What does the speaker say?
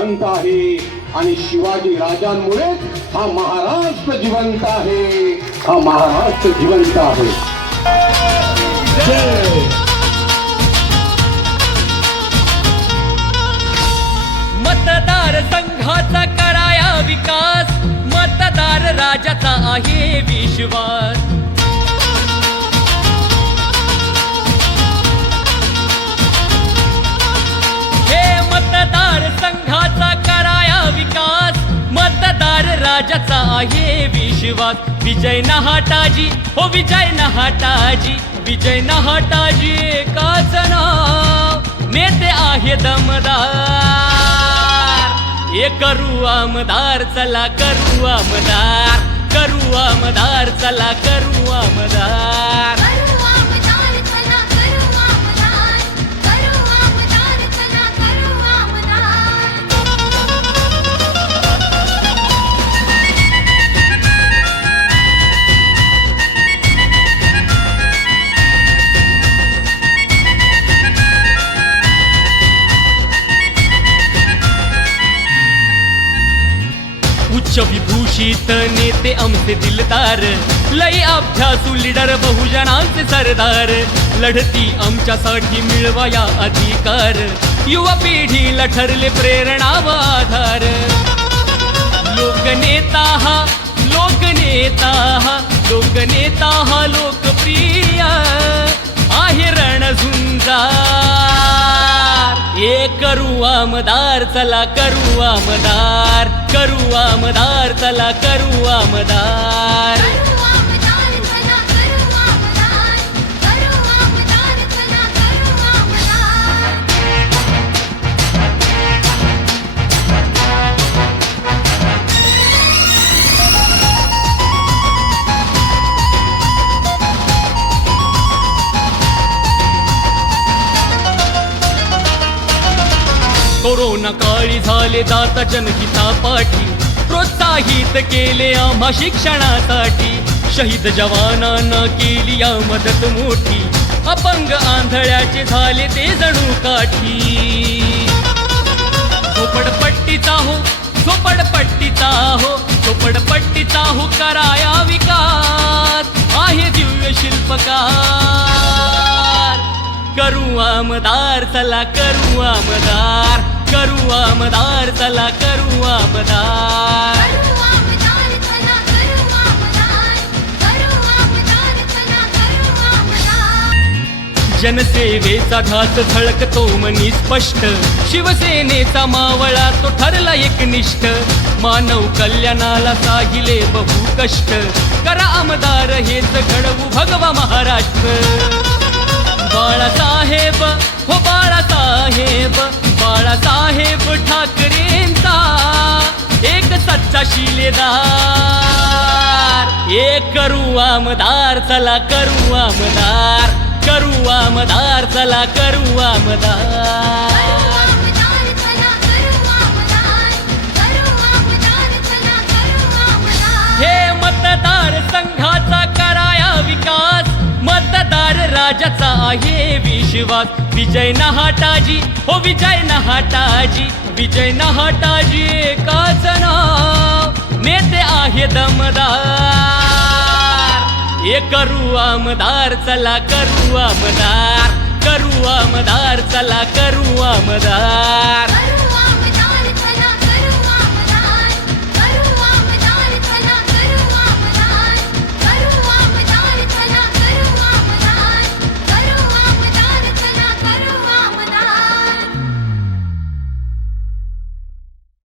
जिवंत आहे. आणि शिवाजी राजांमुळे हा महाराष्ट्र जिवंत आहे. हा महाराष्ट्र जिवंत आहे. मतदार संघाचा कराया विकास मतदार राजाचा आहे विश्वास. आहे विश्वास. विजय नहाटाजी हो विजय नहाटाजी. विजय नहाटाजी एकाच नाव. नेते आहे दमदार हे करू आमदार चला करू आमदार. करू आमदार चला करू आमदार. विभूषित नेते आमचे दिलदार. लय अभ्यासू लिडर बहुजनांचे सरदार. लढती आमच्यासाठी मिळवाया अधिकार. युवा पिढीला ठरले प्रेरणा व आधार. लोकनेता हा लोकनेता हा लोकनेता हा लोकप्रिय. आहे रणझुंजार. हे करू आमदार चला करू आमदार. करू आमदार चला करू आमदार. करू कोरोना काळी झाले दाता जनहिता पाठी. प्रोत्साहित केले आम्हा शिक्षणासाठी. शहीद जवानांना केली या मदत मोठी. अपंग आंधळ्याचे झाले ते जणू काठी. झोपडपट्टीचा हो झोपडपट्टीचा हो झोपडपट्टीचा हो कराया विकास. आहे दिव्य शिल्पकार. करू आमदार चला करू आमदार. करू आमदार चला करू आमदार. जनसेवेचा घात झळकतो मनी स्पष्ट. शिवसेनेचा मावळा तो ठरला एकनिष्ठ. मानव कल्याणाला साहिले बहु कष्ट. करा आमदार हेच घडवू भगवा महाराष्ट्र. बाळासाहेब हो बाळासाहेब बाळासाहेब ठाकरेंचा एक सच्चा शिलेदार. एक करू आमदार चला करू आमदार. करू आमदार चला करू आमदार. आहे विश्वास विजय नहाटाजी हो विजय नहाटाजी विजय नहाटाजी एकाच नाव. नेते आहे दमदार. हे करू आमदार चला करू आमदार. करू आमदार चला करू आमदार.